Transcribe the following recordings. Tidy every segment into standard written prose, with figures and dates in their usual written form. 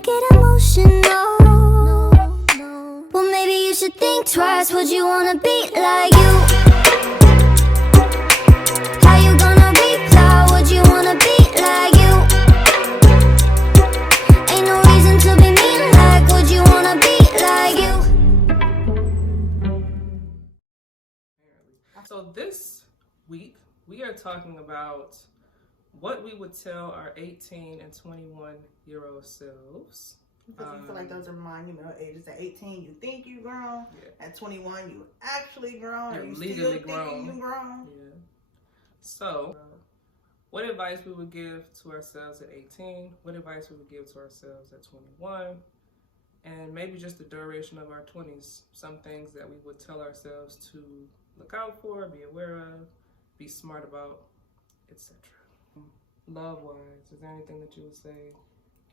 to get emotional. Well, maybe you should think twice. Would you wanna be like you? How you gonna reply? Would you wanna be like you? Ain't no reason to be mean. Like, would you wanna be like you? So this week we are talking about what we would tell our 18 and 21-year-old selves. Because you feel like those are monumental ages. At 18, you think you grown. Yeah. At 21, you actually grown. You're you legally still grown. Thinking you grown. Yeah. So, what advice we would give to ourselves at 18? What advice we would give to ourselves at 21? And maybe just the duration of our 20s. Some things that we would tell ourselves to look out for, be aware of, be smart about, etc. Love-wise, is there anything that you would say?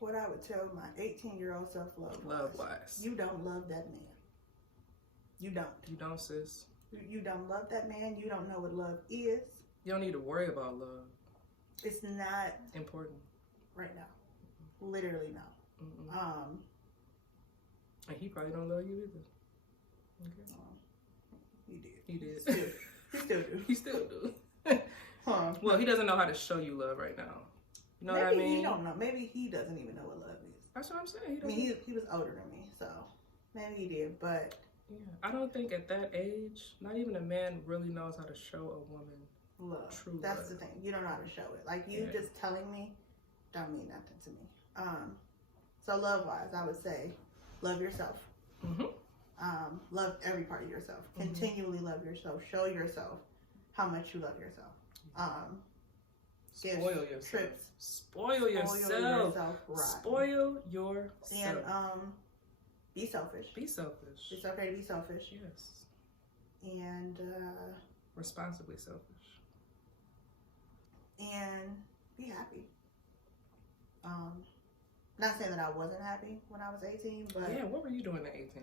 What I would tell my 18-year-old self Love-wise. You don't love that man. You don't. You don't, sis. You don't love that man. You don't know what love is. You don't need to worry about love. It's not important right now. Literally not. And he probably don't love you either. Okay. He did. He did. He still do. He still do. Well, he doesn't know how to show you love right now. You know maybe what I mean? He don't know. Maybe he doesn't even know what love is. That's what I'm saying. He was older than me, so maybe he did. But yeah, I don't think at that age, not even a man really knows how to show a woman love. True That's love. the thing. You don't know how to show it. Like you just telling me don't mean nothing to me. So love wise, I would say love yourself. Love every part of yourself. Continually love yourself. Show yourself how much you love yourself. Spoil yourself. Trips. Spoil yourself. Right. Spoil yourself. And be selfish. Be selfish. It's okay to be selfish. Yes. And responsibly selfish. And be happy. Not saying that I wasn't happy when I was 18, but yeah, what were you doing at 18?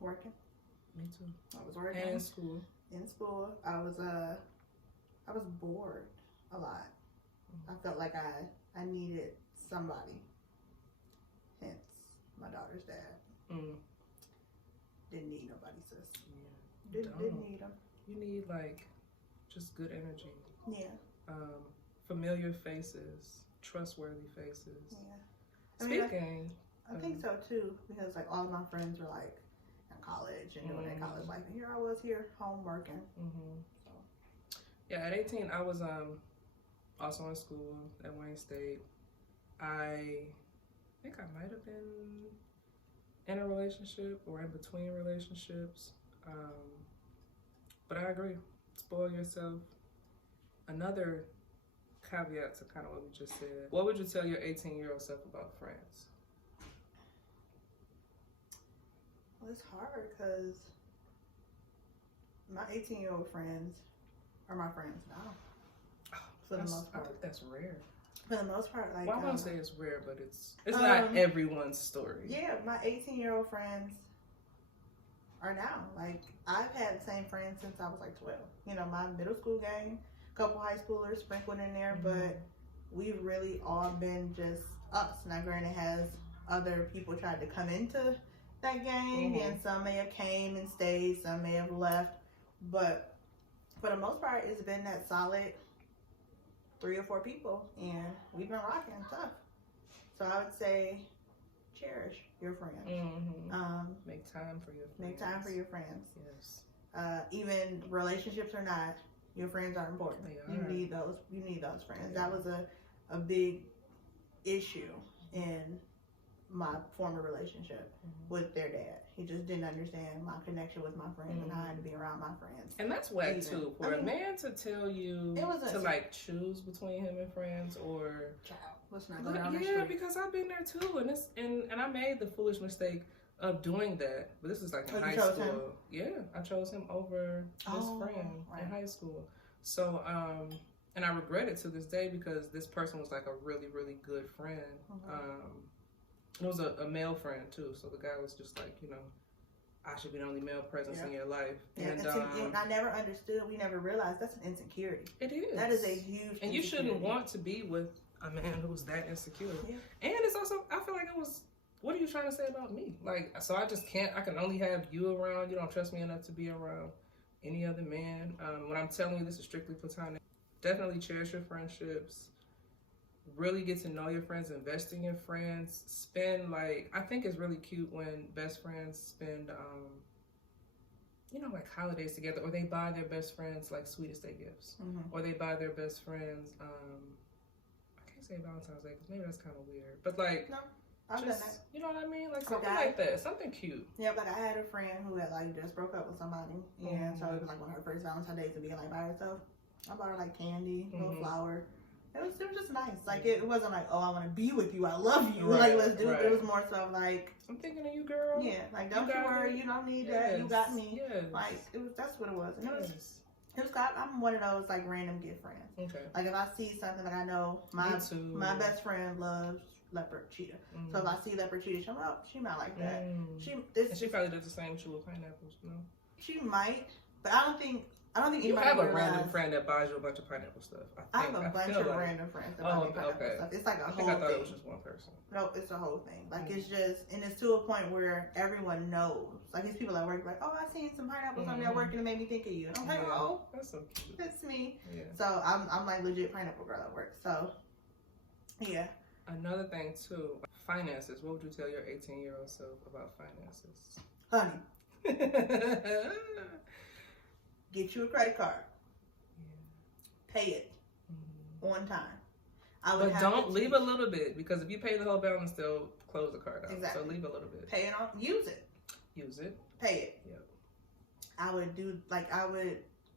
Working. Me too. I was working. And school. In school, I was bored a lot. I felt like I needed somebody. Hence, my daughter's dad. Didn't need nobody, sis. Yeah. Didn't need him. You need like just good energy. Yeah. Familiar faces, trustworthy faces. Yeah. Speaking. I think so too, because like all my friends were like in college and doing their college life, and here I was home working. So. Yeah, at 18, I was also in school at Wayne State. I think I might have been in a relationship or in between relationships. But I agree. Spoil yourself. Another caveat to kind of what we just said. What would you tell your 18-year-old self about friends? Well, it's hard because my 18-year-old friends are my friends now. For the most part. I think that's rare. For the most part, like well, I won't say it's rare, but it's not everyone's story. Yeah, my 18-year-old friends are now. Like I've had the same friends since I was like 12. You know, my middle school gang, a couple high schoolers sprinkled in there, but we've really all been just us. Now, granted, has other people tried to come into that gang, and some may have came and stayed, some may have left, but for the most part, it's been that solid 3 or 4 people, and we've been rocking tough. So I would say cherish your friends. Make time for your friends. Make time for your friends. Yes. Even relationships or not, your friends are important. They are. You need those friends. That was a big issue in my former relationship with their dad. He just didn't understand my connection with my friends, and I had to be around my friends. And that's whack too. For a man to tell you to like choose between him and friends, or let's not go down the street. Yeah, because I've been there too, and I made the foolish mistake of doing that. But this is like in high school. Yeah, I chose him over this friend in high school. So and I regret it to this day because this person was like a really, really good friend. It was a male friend too, so the guy was just like, you know, I should be the only male presence in your life. Yeah, and I never understood, we never realized that's an insecurity. It is. That is a huge And you shouldn't want to be with a man who's that insecure. Yeah. And it's also, I feel like it trying to say about me? Like, so I just can't. I can only have you around. You don't trust me enough to be around any other man. When I'm telling you, this is strictly platonic. Definitely cherish your friendships. Really get to know your friends. Invest in your friends. Spend like, I think it's really cute when best friends spend, like holidays together, or they buy their best friends like sweetest day gifts, or they buy their best friends. I can't say Valentine's Day because maybe that's kind of weird, but like. No. I've done that. You know what I mean? Like something like that. Something cute. Yeah, but I had a friend who had like just broke up with somebody. And so it was like one of her first Valentine's days to be like by herself. I bought her like candy, little flower. It was just nice. Like it wasn't like, oh, I want to be with you. I love you. Right, like let's do right. it. It was more so like, I'm thinking of you, girl. Yeah, like don't you worry, you don't need that. You got me. Yes. Like that's what it was. And Yes. I'm one of those like random gift friends. Okay. Like if I see something that I know my best friend loves leopard cheetah. So if I see leopard cheetah, she might like that. She probably does the same too with pineapples, no? She might, but I don't think you have a random friend that buys you a bunch of pineapple stuff. I have a bunch of random friends that buy me pineapple stuff. It's like a whole thing. I thought it was just one person. No, it's a whole thing. Like it's just, and it's to a point where everyone knows. Like these people at work, like, oh, I seen some pineapples on there working, and it made me think of you. And I'm like, oh, that's so cute. That's me. Yeah. So I'm like legit pineapple girl at work. So yeah. Another thing too, finances. What would you tell your 18-year-old self about finances? Honey, get you a credit card. Pay it on time. But don't leave a little bit, because if you pay the whole balance, they'll close the card out. Exactly. So leave a little bit. Pay it on. Use it. Use it. Pay it. Yep. I would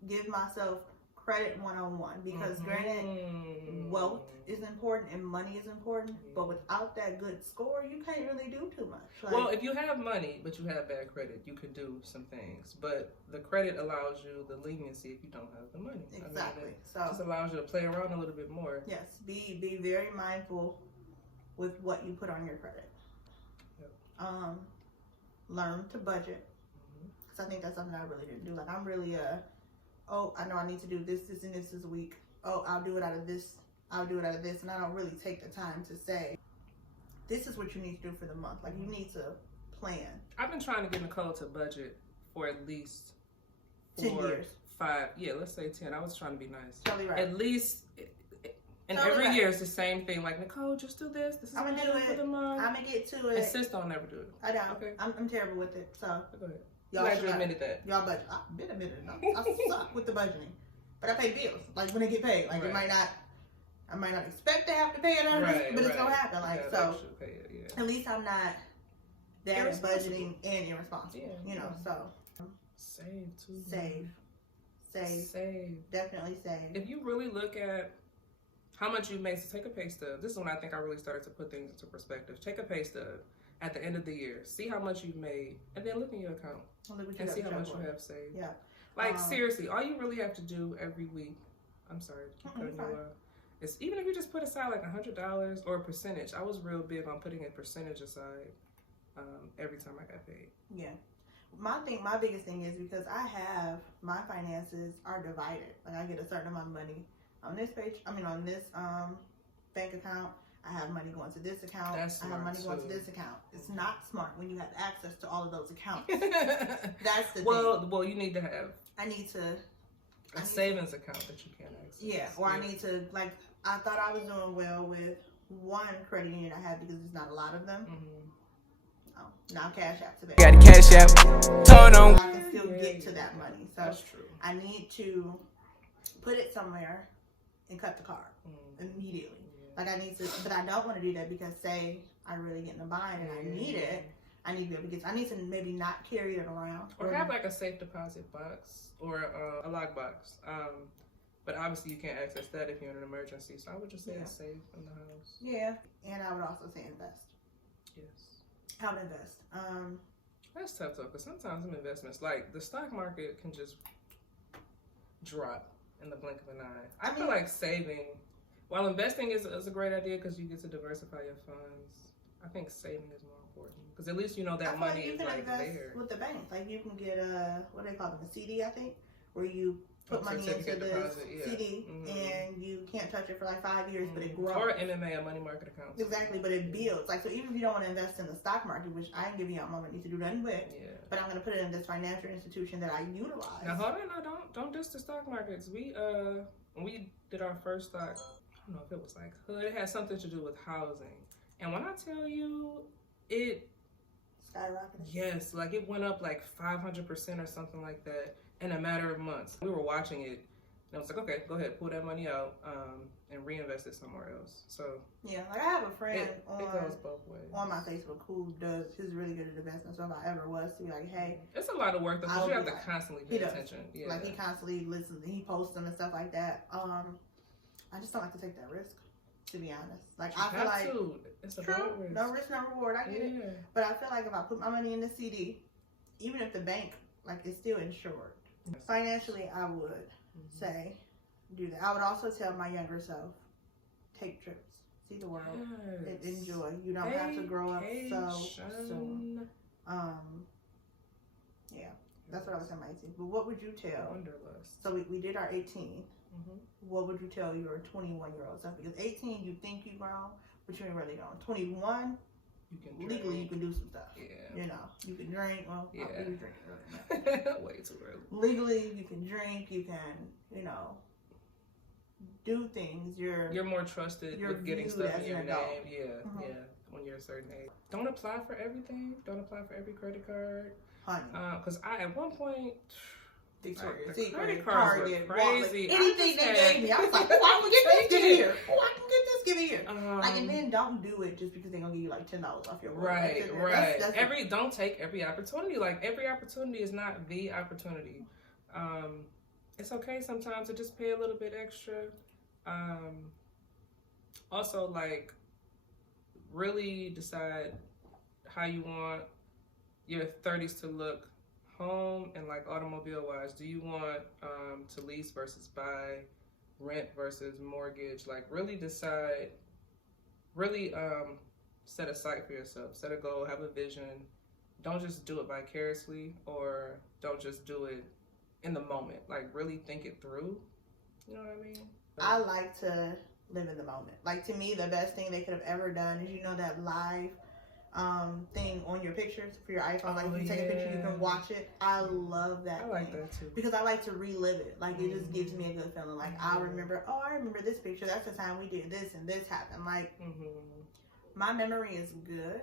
give myself credit 101 because granted, wealth is important and money is important, but without that good score, you can't really do too much. Like, well, if you have money but you have bad credit, you can do some things. But the credit allows you the leniency if you don't have the money. Exactly. I mean, so it just allows you to play around a little bit more. Yes, be very mindful with what you put on your credit. Yep. Learn to budget. Because I think that's something I really didn't do. Like I'm really oh, I know I need to do this, and this a week. Oh, I'll do it out of this. I'll do it out of this. And I don't really take the time to say, this is what you need to do for the month. Like, you need to plan. I've been trying to get Nicole to budget for at least 10 years. 5. Yeah, let's say 10. I was trying to be nice. Totally right. At least, and totally every year it's the same thing. Like, Nicole, just do this. This is I'm going to do it. For the month. I'm going to get to it. And sis don't never do it. I don't. Okay. I'm terrible with it. So, go ahead. Y'all should admitted that. Y'all budget. I've been admitted enough. I suck with the budgeting. But I pay bills. Like when they get paid. Like I might not expect to have to pay it but it's gonna happen. Like so at least I'm not bad at budgeting and irresponsible. Yeah, you know, so save too. Save. Definitely save. If you really look at how much you make, so take a pay stub. This is when I think I really started to put things into perspective. Take a pay stub at the end of the year. See how much you've made, and then look in your account and see how much you have saved. Yeah. Like seriously, all you really have to do every week. I'm sorry to keep cutting you off. It's even if you just put aside like $100 or a percentage. I was real big on putting a percentage aside every time I got paid. Yeah. My biggest thing is because my finances are divided. Like I get a certain amount of money on this page. I mean on this bank account. I have money going to this account. I have money going to this account. It's not smart when you have access to all of those accounts. That's the thing. Well, you need to have. I need a savings account that you can access. Yeah, or I need to I thought I was doing well with one credit union I had because there's not a lot of them. Oh, now Cash App today. Got a Cash App. Told on. I can still get to that money. So that's true. I need to put it somewhere and cut the card immediately. Like I need to, but I don't want to do that because say I really get in a bind and I need it. I need to be able to get. I need to maybe not carry it around, or have like a safe deposit box or a lock box. But obviously you can't access that if you're in an emergency. So I would just say it's safe in the house. Yeah, and I would also say invest. Yes. How to invest. That's tough though, because sometimes some investments, like the stock market, can just drop in the blink of an eye. I feel like saving. While investing is a great idea because you get to diversify your funds, I think saving is more important because at least you know that money is like there. With the bank, like you can get what do they call them, a CD, I think, where you put money into certificate this deposit, yeah. CD and you can't touch it for like 5 years, but it grows. Or MMA, a money market account. Exactly, but it builds. Like, so even if you don't want to invest in the stock market, which I ain't giving y'all money to do nothing with, but I'm going to put it in this financial institution that I utilize. Now hold on, no, don't diss the stock markets. When we did our first stock, I don't know if it was like Hood, it had something to do with housing. And when I tell you, it skyrocketed. Yes, like it went up like 500% or something like that in a matter of months. We were watching it, and I was like, okay, go ahead, pull that money out and reinvest it somewhere else. So yeah, like I have a friend it goes both ways. on my Facebook who's really good at investment. So if I ever was to be like, hey, it's a lot of work because you have to constantly pay he does. attention. Yeah. Like he constantly listens, he posts them and stuff like that. I just don't like to take that risk, to be honest. Like I feel like it's a true, risk. no risk, no reward. I get it, but I feel like if I put my money in the CD, even if the bank like is still insured, financially, I would say do that. I would also tell my younger self, take trips, see the world, and enjoy. You don't have to grow up so soon. Yeah, that's what I was saying. My 18. But what would you tell? Wanderlust. So we did our 18. What would you tell your 21-year-old self? Because 18, you think you grown, but you ain't really grown. 21, legally you can do some stuff. Yeah. You know, you can drink. Well, yeah. You drink early. Way too early. Legally, you can drink. You can, you know, do things. You're more trusted with getting stuff in your name. Yeah, yeah. When you're a certain age, don't apply for everything. Don't apply for every credit card. Honey. Because I at one point. Victoria's the Secret, credit cards were crazy. Anything they gave me, I was like, oh, I can get this, give it here. Oh, I can get this, give it here. Like, and then don't do it just because they're gonna give you like $10 off your order. Right. Don't take every opportunity. Like every opportunity is not the opportunity. It's okay sometimes to just pay a little bit extra. Also, like, really decide how you want your 30s to look. Home and like automobile wise, do you want to lease versus buy, rent versus mortgage? Like really decide, really set a sight for yourself, set a goal, have a vision. Don't just do it vicariously or don't just do it in the moment. Like really think it through. You know what I mean? I like to live in the moment. Like to me, the best thing they could have ever done is, you know, that live thing on your pictures for your iPhone. Like if you take a picture, you can watch it. I love that. I like that too. Because I like to relive it. Like it just gives me a good feeling. Like I remember this picture. That's the time we did this and this happened. Like my memory is good,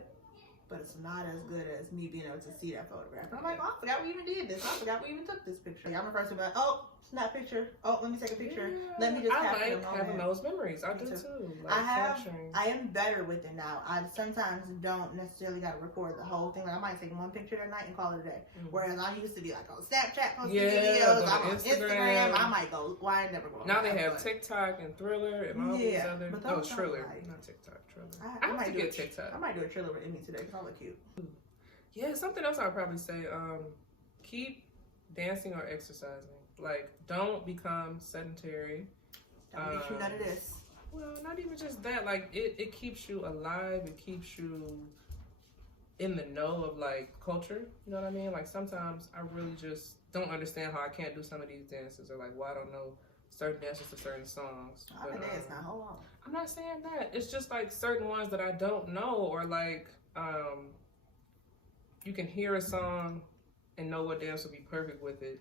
but it's not as good as me being able to see that photograph. I'm like, oh, I forgot we even did this. I forgot we even took this picture. Like, I'm the first to be like, oh, snap picture. Oh, let me take a picture. Let me just capture the moment. I like having those memories. I do too. Like I am better with it now. I sometimes don't necessarily got to record the whole thing. Like I might take one picture that night and call it a day. Whereas I used to be like on Snapchat posting videos. I'm on Instagram. I might go. Well, I never go. Now they have TikTok and Thriller and all these other. Oh, Triller, not TikTok. Triller. I might get TikTok. I might do a Triller with Emmy today because I look cute. Yeah, something else I'd probably say. Keep dancing or exercising. Like, don't become sedentary. Don't get you none of this. Well, not even just that. Like, it keeps you alive. It keeps you in the know of, like, culture. You know what I mean? Like, sometimes I really just don't understand how I can't do some of these dances. Or, like, why I don't know certain dances to certain songs. I'm a dance now. Hold on. I'm not saying that. It's just, like, certain ones that I don't know. Or, like, you can hear a song and know what dance would be perfect with it.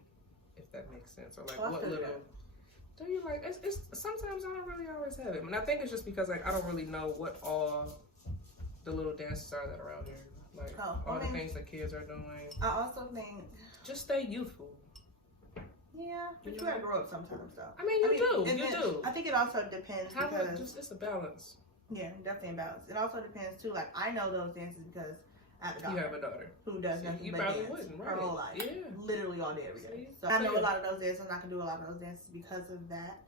If that makes sense, or like what little do you like? It's sometimes I don't really always have it, and I think it's just because like I don't really know what all the little dances are that are out here, like all the things that kids are doing. I also think just stay youthful. Yeah, but you gotta grow up sometimes, though. I mean, you do. I think it also depends because it's a balance. Yeah, definitely a balance. It also depends too. Like I know those dances because I have a daughter. You have a daughter who does nothing but dance her whole life. Yeah. Literally all day, every day. So I know a lot of those dances, and I can do a lot of those dances because of that.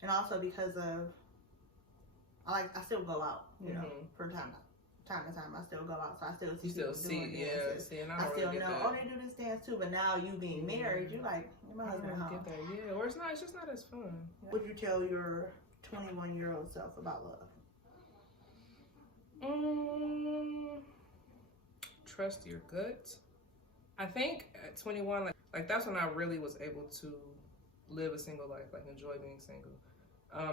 And also because of, I still go out, you know, from time to time. I still go out, so I still see people doing dances. And I still know, they do this dance too, but now you being married, you like, my husband home. Get that, yeah. Or it's just not as fun. What would you tell your 21-year-old self about love? Trust your gut. I think at 21, like that's when I really was able to live a single life, like enjoy being single.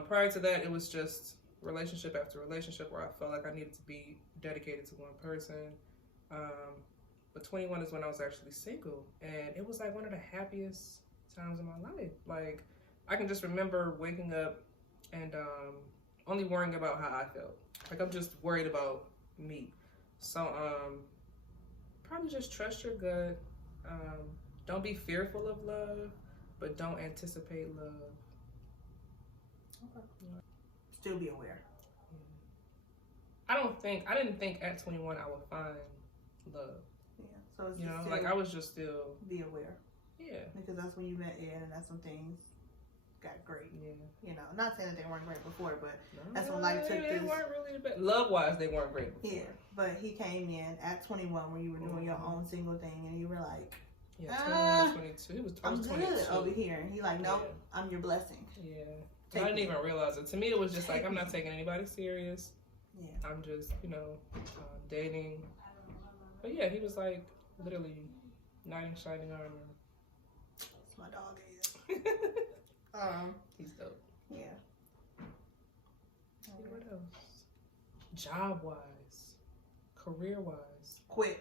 Prior to that, it was just relationship after relationship where I felt like I needed to be dedicated to one person. But 21 is when I was actually single, and it was like one of the happiest times of my life. Like, I can just remember waking up and only worrying about how I felt. Like, I'm just worried about me. So probably just trust your gut. Don't be fearful of love, but don't anticipate love. Okay. Still be aware. I didn't think at 21 I would find love. Yeah. So it's You know, still like I was just still, be aware. yeah. Because that's when you met Ed, and that's when things got great. Yeah. You know, not saying that they weren't great before, but No, That's when life took they this- weren't really the best. Love-wise, they weren't great before. yeah. But he came in at 21 when you were doing your Mhm. own single thing, and you were like, Yeah, Ah, 21, 22. I I'm was good 22. over here. And he like, nope, Yeah. I'm your blessing. Yeah. Take I didn't me. even realize it. To me, it was just like, I'm not taking anybody serious. Yeah. I'm just, dating. But yeah, he was like literally knight in shining armor. That's my dog is. He's dope. Yeah. What else? Job-wise, career-wise. Quit.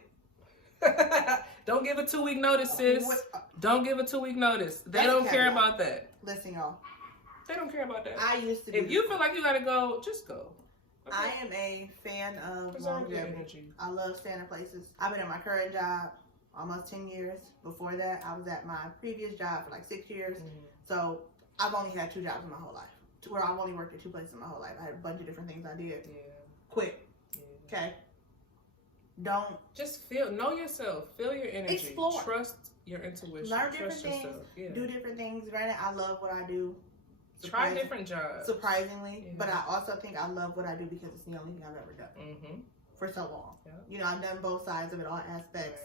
Don't give a 2-week notice, sis. Don't give a 2-week notice. They That's don't a care caveat. about that. Listen, y'all. They don't care about that. I used to be. If you feel like you gotta go, just go. Okay? I am a fan of Preserve your longevity. energy. I love staying in places. I've been at my current job almost 10 years. Before that, I was at my previous job for like 6 years. Mhm. So I've only had 2 jobs in my whole life. Where I've only worked at 2 places in my whole life. I had a bunch of different things I did. Yeah. Quit. Yeah. Okay. Don't Just know yourself. Feel your energy. Explore. Trust your intuition. learn Trust different things. yourself. Yeah. Do different things. Granted, I love what I do. Try Surprising- different jobs. Surprisingly, Yeah. but I also think I love what I do because it's the only thing I've ever done Mm-hmm. for so long. Yeah. You know, I've done both sides of it, all aspects.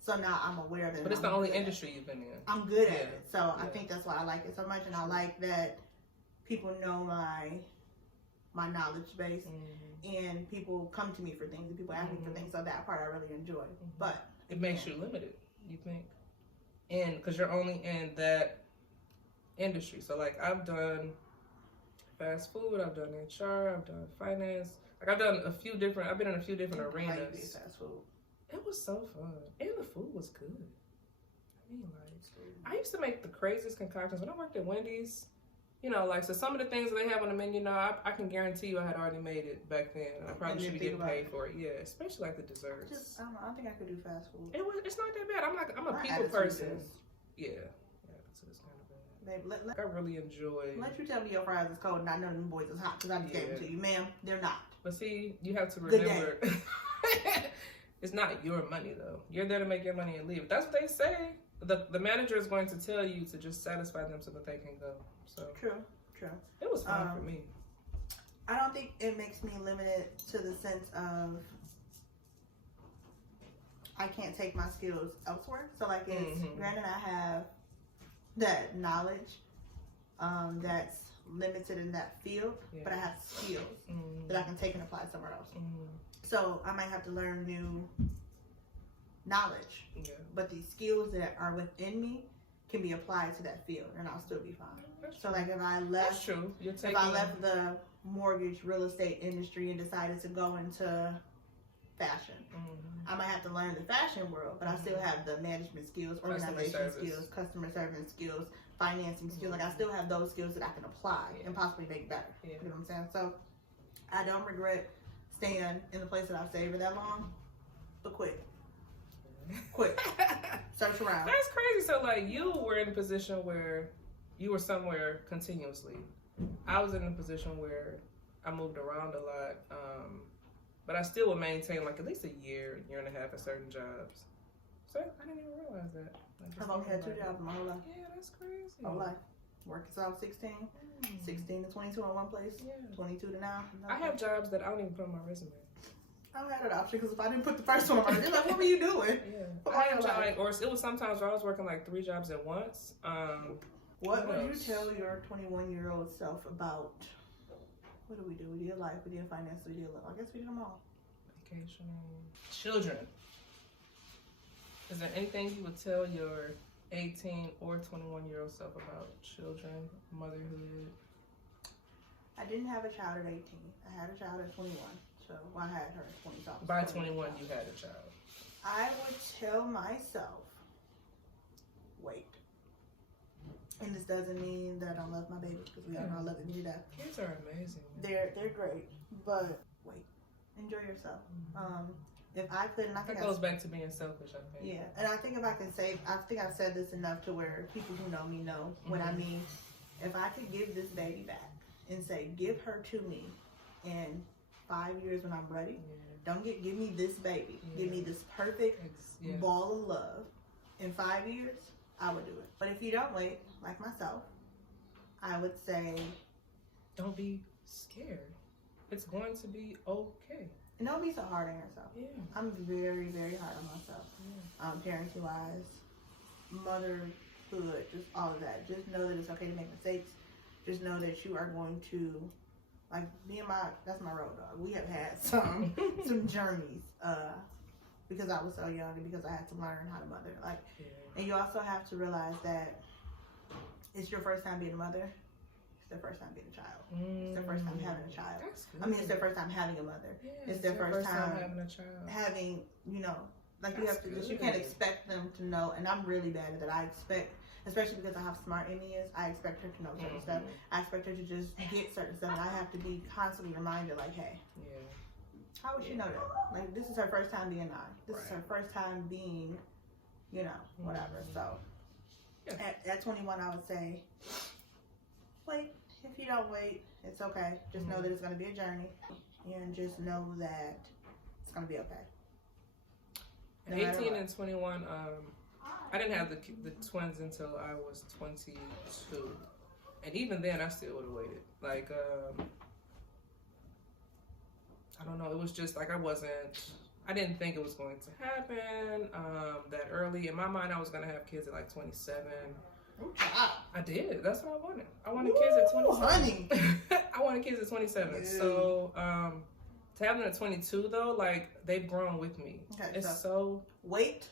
So now I'm aware of it. But it's and the I'm only good at it. industry you've been in. I'm good at Yeah. it. So I Yeah. think that's why I like it so much, and I like that people know my knowledge base, Mm-hmm. and people come to me for things, and people ask me for Mhm. things. So that part I really enjoy. But It makes you limited, you think? And because you're only in that industry. So, like, I've done fast food, I've done HR, I've done finance. Like, I've been in a few different I like arenas. fast food. It was so fun. And the food was good. I mean, like, I used to make the craziest concoctions. When I worked at Wendy's, so some of the things that they have on the menu now, I can guarantee you I had already made it back then. And I probably And should be didn't getting think paid for it. Yeah, especially like the desserts. Just I don't know. I think I could do fast food. It's not that bad. I'm a My people attitude person. is- Yeah, so it's kind of bad. Babe, Like, I really enjoy. let you tell me your fries is cold and I know them boys is hot because I just gave them Yeah. to you, ma'am. They're not. But see, you have to Good remember, it's not your money though. You're there to make your money and leave. That's what they say. The manager is going to tell you to just satisfy them so that they can go. So True. it was fun for Um, me. I don't think it makes me limited to the sense of I can't take my skills elsewhere. So like it's Mhm. granted I have that knowledge that's limited in that field, Yeah. but I have skills Mm, that I can take and apply somewhere else. mm, So I might have to learn new knowledge, yeah, but these skills that are within me can be applied to that field and I'll still be fine. that's So true. like if I That's left true. You're taking. if I left the mortgage real estate industry and decided to go into fashion, Mhm. I might have to learn the fashion world, but I still have the management skills, Customer organization service. skills, customer service skills, financing skills. Like I still have those skills that I can apply and possibly make better. Yeah. You know what I'm saying? So I don't regret staying in the place that I've stayed for that long, but quit. Quit. Search around. That's crazy. So like you were in a position where you were somewhere continuously. I was in a position where I moved around a lot, but I still would maintain like at least a year and a half at certain jobs. So I didn't even realize that. I've only had 2 jobs my whole life. Yeah, that's crazy. Whole life. Working since I was 16, 16 to 22 in one place, Yeah. 22 to now. I have jobs that I don't even put on my resume. I don't have that option because if I didn't put the first one on my resume, like, what were you doing? Yeah. But I have why jobs, not? like, or it was sometimes where I was working like 3 jobs at once. What would you else? tell your 21-year-old self about, what do? We did life, we did finance, we did love. I guess we did them all. Vacationing. Children. Is there anything you would tell your 18 or 21-year-old self about children, motherhood? I didn't have a child at 18. I had a child at 21. So I had her at 20. So By 21, you had a child. I would tell myself, wait. And this doesn't mean that I don't love my babies, because we all know I love them to death. Kids are amazing. They're great, but wait, enjoy yourself. If I could, and I think That goes back to being selfish, I think. yeah, and I think if I can say, I think I've said this enough to where people who know me know what I mean. If I could give this baby back and say, give her to me in 5 years when I'm ready. Don't give me this baby. Give me this perfect ball of love. In 5 years, I would do it. But if you don't wait, like myself, I would say, don't be scared. It's going to be okay. and don't be so hard on yourself. Yeah. I'm very, very hard on myself. Parenting wise, motherhood, just all of that. Just know that it's okay to make mistakes. Just know that you are going to, like, that's my road dog. We have had some journeys, because I was so young and because I had to learn how to mother. Like, and you also have to realize that it's your first time being a mother. It's their first time being a child. It's their first time having a child. That's good. I mean, it's their first time having a mother. Yeah, it's their first time having a child. having, you know, like, you That's have to just, you good. can't expect them to know. And I'm really bad at that. I expect, especially because I have smart Emmys, I expect her to know certain stuff. I expect her to just get certain stuff. And I have to be constantly reminded, like, hey, how would she know that? Like, this is her first time being nine. This is her first time being, you know, whatever. So, at 21, I would say, wait. If you don't wait, it's okay. Just know that it's going to be a journey. And just know that it's going to be okay. At 18 and 21, I didn't have the twins until I was 22. And even then, I still would have waited. Like, I don't know. It was just like I didn't think it was going to happen that early. In my mind, I was going to have kids at like 27. I did. That's what I wanted. I wanted kids at 27. Honey. I wanted kids at 27. Yeah. So, to have them at 22, though, like, they've grown with me. Okay, it's so... Wait.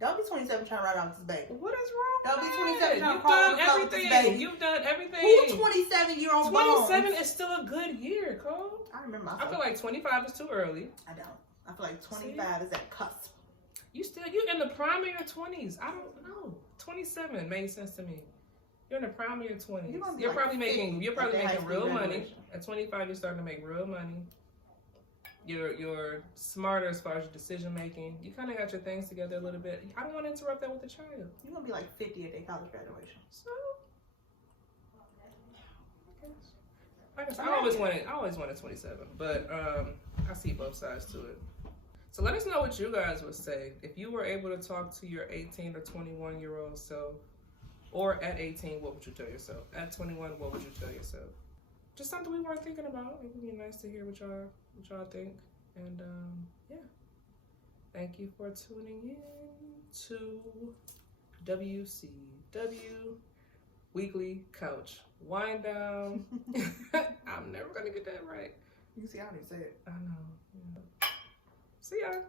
Don't be 27 trying to ride off this baby. What is wrong? Don't be 27 trying to crawl off this baby. You've done everything. Who 27-year-old 27 is still a good year, Cole. I remember myself. I feel like 25 is too early. I don't. I feel like 25 is that cusp. You in the prime of your 20s. I don't know. 27 made sense to me. You're in the prime of your 20s. You're probably making real money. At 25, you're starting to make real money. You're smarter as far as your decision making. You kind of got your things together a little bit. I don't want to interrupt that with a child. You're gonna be like 50 at their college graduation. So, like I said, I always wanted 27, but I see both sides to it. So let us know what you guys would say if you were able to talk to your 18 or 21-year-old self, or at 18, what would you tell yourself? At 21, what would you tell yourself? Just something we weren't thinking about. It would be nice to hear what y'all think. And yeah, thank you for tuning in to WCW Weekly Couch Wind Down. I'm never gonna get that right. You see, I don't even say it. I know. Yeah. See ya.